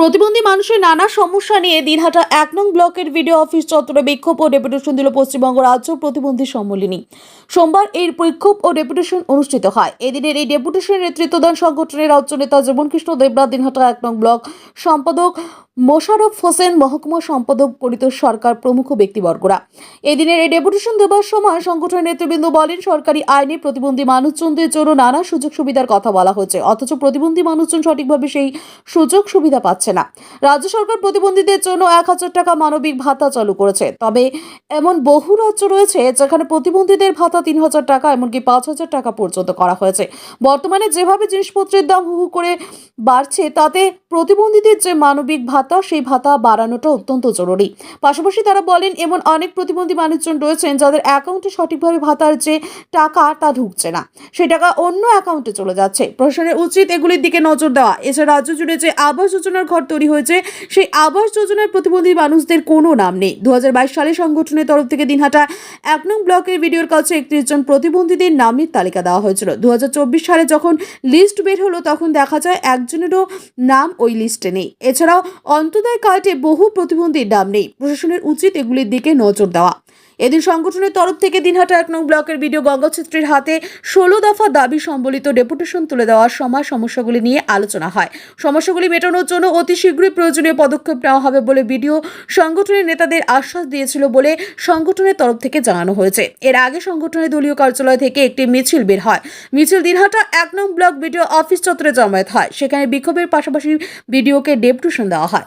প্রতিবন্ধী মানুষের নানা সমস্যা নিয়ে দিনহাটা এক নং ব্লকের ভিডিও অফিস চত্বরে বিক্ষোভ ও ডেপুটেশন দিল পশ্চিমবঙ্গ রাজ্য প্রতিবন্ধী সম্মেলনী। সোমবার এই বিক্ষোভ ও ডেপুটেশন অনুষ্ঠিত হয়। এদিনের এই ডেপুটেশনের নেতৃত্ব দেন সংগঠনের রাজ্য নেতা জীবনকৃষ্ণ দেবনাথ, দিনহাটা এক নং ব্লক সম্পাদক মোশারফ হোসেন মহকুমা সম্পাদক পরিতোষ সরকার প্রমুখ ব্যক্তিবর্গরা। এদিনের এই ডেপুটেশন দেওয়ার সময় সংগঠনের নেতৃবৃন্দ বলেন, সরকারি আইনে প্রতিবন্ধী মানুষজনদের জন্য নানা সুযোগ সুবিধার কথা বলা হয়েছে। অথচ প্রতিবন্ধী মানুষজন সঠিকভাবে সেই সুযোগ সুবিধা পাচ্ছে না। রাজ্য সরকার প্রতিবন্ধীদের জন্য এক হাজার টাকা মানবিক ভাতা চালু করেছে। তবে এমন বহু রাজ্য রয়েছে যেখানে প্রতিবন্ধীদের ভাতা তিন হাজার টাকা, এমনকি পাঁচ হাজার টাকা পর্যন্ত করা হয়েছে। বর্তমানে যেভাবে জিনিসপত্রের দাম হু করে বাড়ছে, তাতে প্রতিবন্ধীদের যে মানবিক ভাতা সেই ভাতা বাড়ানোটা অত্যন্ত জরুরি। পাশাপাশি তারা বলেন, এমন অনেক প্রতিবন্ধী মানুষজন রয়েছেন যাদের অ্যাকাউন্টে সঠিকভাবে ভাতার যে টাকা, তা ঢুকছে না। সেই টাকা অন্য অ্যাকাউন্টে চলে যাচ্ছে। প্রশাসনের উচিত এগুলির দিকে নজর দেওয়া। এছাড়া রাজ্য জুড়ে যে আবাস যোজনার ঘর তৈরি হয়েছে, সেই আবাস যোজনার প্রতিবন্ধী মানুষদের কোনো নাম নেই। দু হাজার বাইশ সালে সংগঠনের তরফ থেকে দিনহাটা এক নং ব্লকের ভিডিওর কাছে একত্রিশ জন প্রতিবন্ধীদের নামের তালিকা দেওয়া হয়েছিল। দু হাজার চব্বিশ সালে যখন লিস্ট বের হলো, তখন দেখা যায় একজনেরও নাম ওই লিস্টে নেই। এছাড়াও অন্তোদয় কার্ডে বহু প্রতিবন্ধীর নাম নেই। প্রশাসনের উচিত এগুলির দিকে নজর দেওয়া। এদিন সংগঠনের তরফ থেকে দিনহাটা এক নং ব্লকের ভিডিও গঙ্গোচ্ছিত্রীর হাতে ষোলো দফা দাবি সম্বলিত ডেপুটেশন তুলে দেওয়ার সময় সমস্যাগুলি নিয়ে আলোচনা হয়। সমস্যাগুলি মেটানোর জন্য অতি শীঘ্রই প্রয়োজনীয় পদক্ষেপ নেওয়া হবে বলে ভিডিও সংগঠনের নেতাদের আশ্বাস দিয়েছিল বলে সংগঠনের তরফ থেকে জানানো হয়েছে। এর আগে সংগঠনের দলীয় কার্যালয় থেকে একটি মিছিল বের হয়। মিছিল দিনহাটা এক নং ব্লক ভিডিও অফিস চত্বরে জমায়েত হয়। সেখানে বিক্ষোভের পাশাপাশি ভিডিওকে ডেপুটেশন দেওয়া হয়।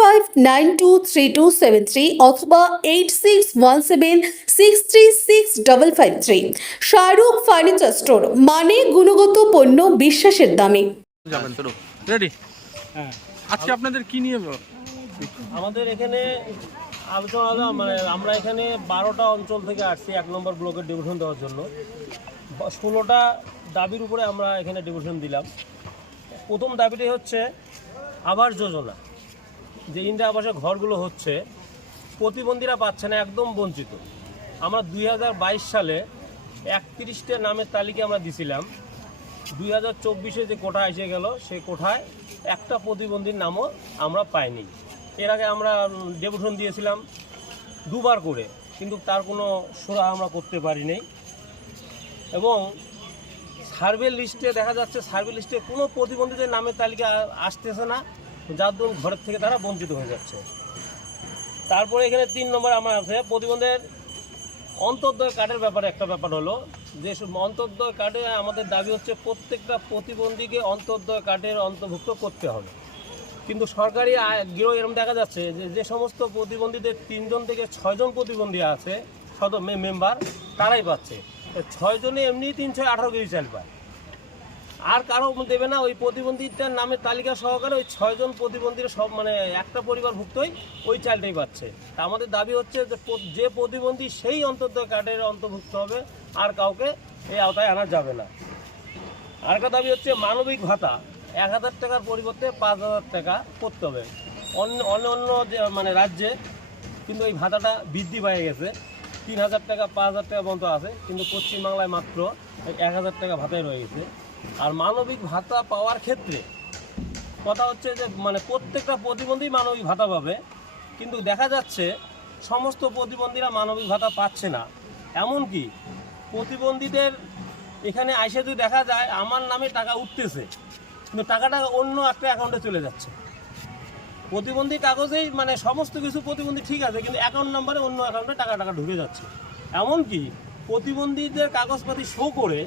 five nine two three two seven three অথবা eight six one seven six three six double five three Shahrukh furniture store মানে গুণগত পণ্য বিশ্বাসের দামে। যাবেন। রেডি হ্যাঁ। আজকে আপনাদের কি নিয়ে আমাদের এখানে আলোচনা হলো মানে আমরা এখানে বারোটা অঞ্চল থেকে আসছি এক নম্বর ব্লকের ডিভিশন দেওয়ার জন্য। ষোলোটা দাবির উপরে আমরা এখানে ডিভিশন দিলাম। প্রথম দাবিটি হচ্ছে আবাস যোজনা। যে ইন্দিরা আবাসের ঘরগুলো হচ্ছে, প্রতিবন্ধীরা পাচ্ছে না, একদম বঞ্চিত। আমরা দুই হাজার বাইশ সালে একত্রিশটা নামের তালিকা আমরা দিছিলাম। দুই হাজার চব্বিশে যে কোঠা এসে গেল, সেই কোঠায় একটা প্রতিবন্ধীর নামও আমরা পাইনি। এর আগে আমরা ডেপুটেশন দিয়েছিলাম দুবার করে, কিন্তু তার কোনো সুরা আমরা করতে পারিনি এবং সার্ভে লিস্টে দেখা যাচ্ছে, সার্ভে লিস্টে কোনো প্রতিবন্ধীদের নামের তালিকা আসতেছে না। যার দরুন ঘরের থেকে তারা বঞ্চিত হয়ে যাচ্ছে। তারপরে এখানে তিন নম্বর আমার আছে, প্রতিবন্ধের অন্তর্দয় কার্ডের ব্যাপারে একটা ব্যাপার হলো, যে অন্তর্দয় কার্ডে আমাদের দাবি হচ্ছে প্রত্যেকটা প্রতিবন্ধীকে অন্তর্দয় কার্ডের অন্তর্ভুক্ত করতে হবে। কিন্তু সরকারি গৃহ এরকম দেখা যাচ্ছে যে যে সমস্ত প্রতিবন্ধীদের তিনজন থেকে ছয়জন প্রতিবন্ধী আছে, সদ মেম্বার তারাই পাচ্ছে। ছয়জনে এমনি তিন, ছয়, আঠারো কেজি চাল পায়। আর কারও দেবে না, ওই প্রতিবন্ধীটার নামের তালিকা সহকারে ওই ছয়জন প্রতিবন্ধীর সব মানে একটা পরিবার পরিবারভুক্তই ওই চালটাই পাচ্ছে। তা আমাদের দাবি হচ্ছে যে প্রতিবন্ধী সেই অন্তর্দয় কার্ডের অন্তর্ভুক্ত হবে, আর কাউকে এই আওতায় আনা যাবে না। আরেকটা দাবি হচ্ছে মানবিক ভাতা, এক হাজার টাকার পরিবর্তে পাঁচ হাজার টাকা করতে হবে। অন্য অন্য অন্য মানে রাজ্যে কিন্তু এই ভাতাটা বৃদ্ধি পেয়ে গেছে। তিন হাজার টাকা, পাঁচ হাজার টাকা পর্যন্ত আছে, কিন্তু পশ্চিমবাংলায় মাত্র এক হাজার টাকা ভাতাই রয়ে গেছে। আর মানবিক ভাতা পাওয়ার ক্ষেত্রে কথা হচ্ছে যে মানে প্রত্যেকটা প্রতিবন্ধী মানবিক ভাতা পাবে, কিন্তু দেখা যাচ্ছে সমস্ত প্রতিবন্ধীরা মানবিক ভাতা পাচ্ছে না। এমনকি প্রতিবন্ধীদের এখানে আইসে যদি দেখা যায়, আমার নামে টাকা উঠতেছে, কিন্তু টাকাটা অন্য একটা অ্যাকাউন্টে চলে যাচ্ছে। প্রতিবন্ধী কাগজেই মানে সমস্ত কিছু প্রতিবন্ধী ঠিক আছে, কিন্তু অ্যাকাউন্ট নাম্বারে অন্য অ্যাকাউন্টে টাকা টাকা ঢুকে যাচ্ছে। এমনকি প্রতিবন্ধীদের কাগজপাতি শো করে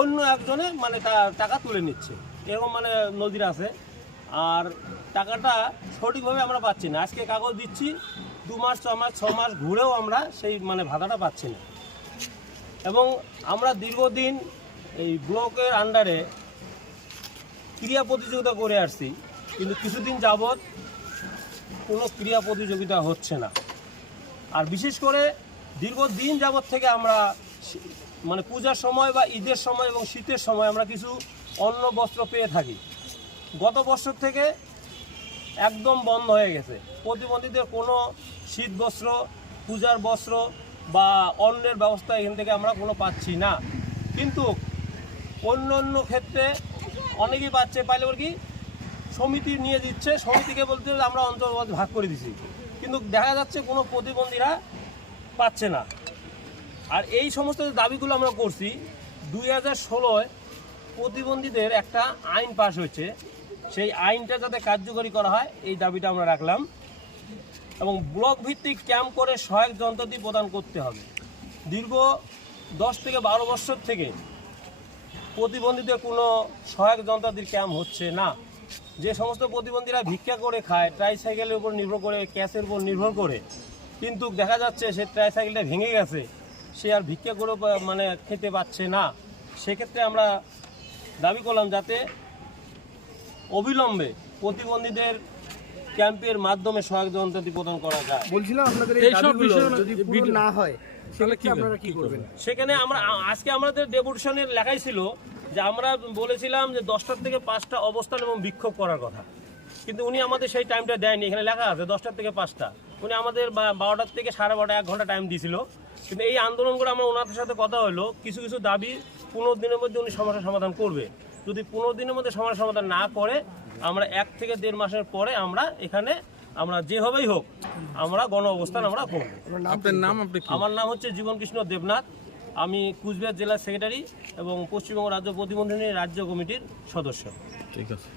অন্য একজনে মানে টাকা তুলে নিচ্ছে। এরকম মানে নদীর আছে। আর টাকাটা সঠিকভাবে আমরা পাচ্ছি না। আজকে কাগজ দিচ্ছি, দু মাস, ছ মাস ছ মাস ঘুরেও আমরা সেই মানে ভাতাটা পাচ্ছি না। এবং আমরা দীর্ঘদিন এই ব্লকের আন্ডারে ক্রিয়া প্রতিযোগিতা করে আসছি। কিন্তু কিছুদিন যাবৎ কোনো ক্রিয়া প্রতিযোগিতা হচ্ছে না। আর বিশেষ করে দীর্ঘদিন যাবৎ থেকে আমরা মানে পূজার সময় বা ঈদের সময় এবং শীতের সময় আমরা কিছু অন্ন, বস্ত্র পেয়ে থাকি। গত বছর থেকে একদম বন্ধ হয়ে গেছে। প্রতিবন্ধীদের কোনো শীত বস্ত্র, পূজার বস্ত্র বা অন্যের ব্যবস্থা এখান থেকে আমরা কোনো পাচ্ছি না। কিন্তু অন্য অন্য ক্ষেত্রে অনেকেই পাচ্ছে, পাইলে বল কি, সমিতি নিয়ে দিচ্ছে। সমিতিকে বলতে আমরা অঞ্চল ভাগ করে দিছি। কিন্তু দেখা যাচ্ছে কোনো প্রতিবন্ধীরা পাচ্ছে না। আর এই সমস্ত দাবিগুলো আমরা করছি, দুই হাজার ষোলোয় প্রতিবন্ধীদের একটা আইন পাশ হয়েছে। সেই আইনটা যাতে কার্যকরী করা হয়, এই দাবিটা আমরা রাখলাম। এবং ব্লক ভিত্তিক ক্যাম্প করে সহায়ক যন্ত্রটি প্রদান করতে হবে। দীর্ঘ দশ থেকে বারো বছর থেকে প্রতিবন্ধীদের কোনো সহায়ক যন্ত্রাদির ক্যাম্প হচ্ছে না। যে সমস্ত প্রতিবন্ধীরা ভিক্ষা করে খায় ট্রাইসাইকেলের উপর নির্ভর করে ক্যাশের উপর নির্ভর করে, কিন্তু দেখা যাচ্ছে সে ট্রাইসাইকেলটা ভেঙে গেছে। সে আর ভিক্ষা করে মানে খেতে পাচ্ছে না। সেক্ষেত্রে আমরা দাবি করলাম যাতে অবিলম্বে প্রতিবন্ধীদের ক্যাম্পের মাধ্যমে সহায়ক যন্ত্রাদি প্রদান করা যায়। বলছিলাম আপনাদের এই দাবিগুলো যদি পূরণ না হয় সেখানে আমরা আজকে আমাদের ডেপুটেশনের লেখাই ছিল যে আমরা বলেছিলাম যে দশটার থেকে পাঁচটা অবস্থান এবং বিক্ষোভ করার কথা। কিন্তু উনি আমাদের সেই টাইমটা দেয়নি। এখানে লেখা আছে দশটার থেকে পাঁচটা। উনি আমাদের বারোটার থেকে সাড়ে বারোটা এক ঘণ্টা টাইম দিয়েছিল কিন্তু এই আন্দোলন করে আমার ওনাদের সাথে কথা হলো কিছু কিছু দাবি পনেরো দিনের মধ্যে উনি সমস্যার সমাধান করবে। যদি পনেরো দিনের মধ্যে সমস্যার সমাধান না করে আমরা এক থেকে দেড় মাসের পরে আমরা এখানে আমরা যেভাবেই হোক আমরা গণ অবস্থান আমরা করব। আপনার নাম আপনি আমার নাম হচ্ছে জীবন কৃষ্ণ দেবনাথ। আমি কুচবিহার জেলার সেক্রেটারি এবং পশ্চিমবঙ্গ রাজ্য প্রতিবন্ধী রাজ্য কমিটির সদস্য। ঠিক আছে।